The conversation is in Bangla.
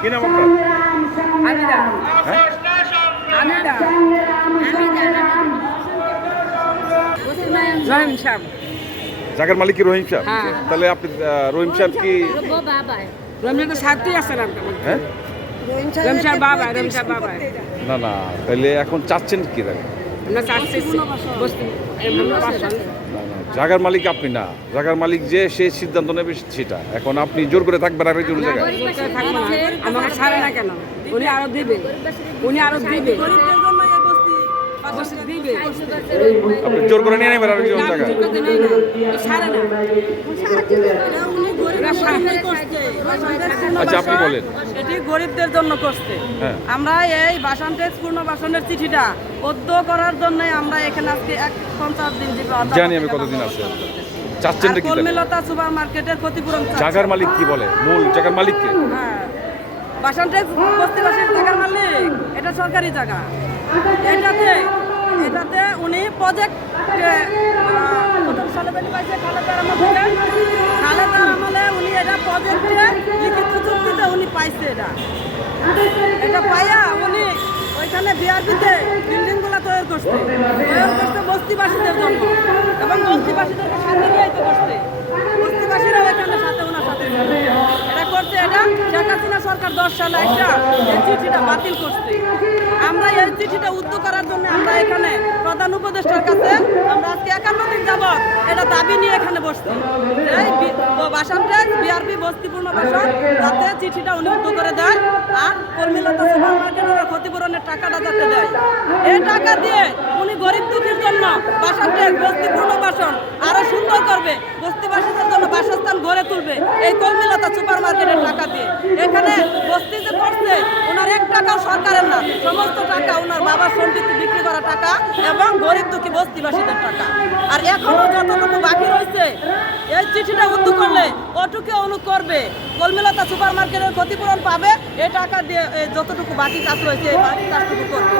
কি নাম। আপনার সাহেব জায়গার মালিক কি রহিম সাহেব হ্যাঁ। তাহলে আপনি রহিম সাহেব কি রহিম আছে নাম হ্যাঁ? রহিম সাহেব বাবা রহিম সাহেব বাবা না না তাহলে এখন চাচ্ছেন কি তাহলে? আমরা চাচ্ছি জায়গার মালিক আপনি না। জাগার মালিক যে সে সিদ্ধান্ত নেবে সেটা। এখন আপনি জোর করে থাকবেন আর একজন জায়গায় আমাকে ছাড়ে না কেন? উনি আরও দিবে। উনি আরও দিবে। দিবে। আপনি জোর করে নিয়ে নেবেন আর একজন জায়গায় আচ্ছা আপনি বলেন। এটি গরিবদের জন্য করছে। হ্যাঁ। আমরা এই বাসন ট্যাক্স পূর্ণ বাসনের চিঠিটা বদ্ধ করার জন্য আমরা এখানে আজকে এক পঞ্চাশ দিন জানি আমি কতদিন আছে চাচ্ছেন কি তাহলে সুপার মার্কেটের ক্ষতিপূরণ। জায়গার মালিক কি বলে? মূল জায়গার মালিককে হ্যাঁ। বাসন ট্যাক্স বস্তিবাসীর জায়গার মালিক। এটা সরকারি জায়গা এটাতে এটাতে উনি প্রজেক্ট খালেদার আমলে খালেদার আমলে উনি এটা প্রজেক্টে লিখিত চুক্তিতে উনি পাইছে এটা। এটা পাইয়া উনি ওইখানে বিআরপিতে তৈরি করছে। তৈরি করছে বস্তিবাসীদের জন্য। এবং বস্তিবাসীদেরকে সাথে নিয়ে করছে বস্তিবাসীরাও এখানে সাথে, ওনার সাথে এটা করছে এটা সরকার দশ সালে একটা এই চিঠিটা বাতিল করছে। আমরা এই চিঠিটা উদ্যোগ করার জন্য আমরা এখানে প্রধান উপদেষ্টার কাছে আমরা আজকে একান্ন দিন যাবৎ এটা দাবি নিয়ে এখানে বসছি। এই বি- চিঠিটা করে আর কর্মীলতা সুপার মার্কেটের ক্ষতিপূরণের টাকাটা যাতে দেয়। এই টাকা দিয়ে উনি গরিব জন্য আরও সুন্দর করবে। বস্তিবাসীদের জন্য বাসস্থান গড়ে তুলবে। এই কর্মীলতা সুপার মার্কেটের টাকা দিয়ে। এখানে বস্তি যে করছে, ওনার এক টাকাও সরকারের না। সমস্ত টাকা ওনার বাবার সম্পত্তি বিক্রি করা টাকা এবং গরিব দুঃখী বস্তিবাসীদের টাকা। আর এখনও যতটুকু বাকি রয়েছে এই চিঠিটা উদ্যোগ করলে অনুরোধ অনু করবে, কলমিলতা সুপার মার্কেটের ক্ষতিপূরণ পাবে, এ টাকা দিয়ে যতটুকু বাকি কাজ রয়েছে, এই বাকি কাজটুকু করবে।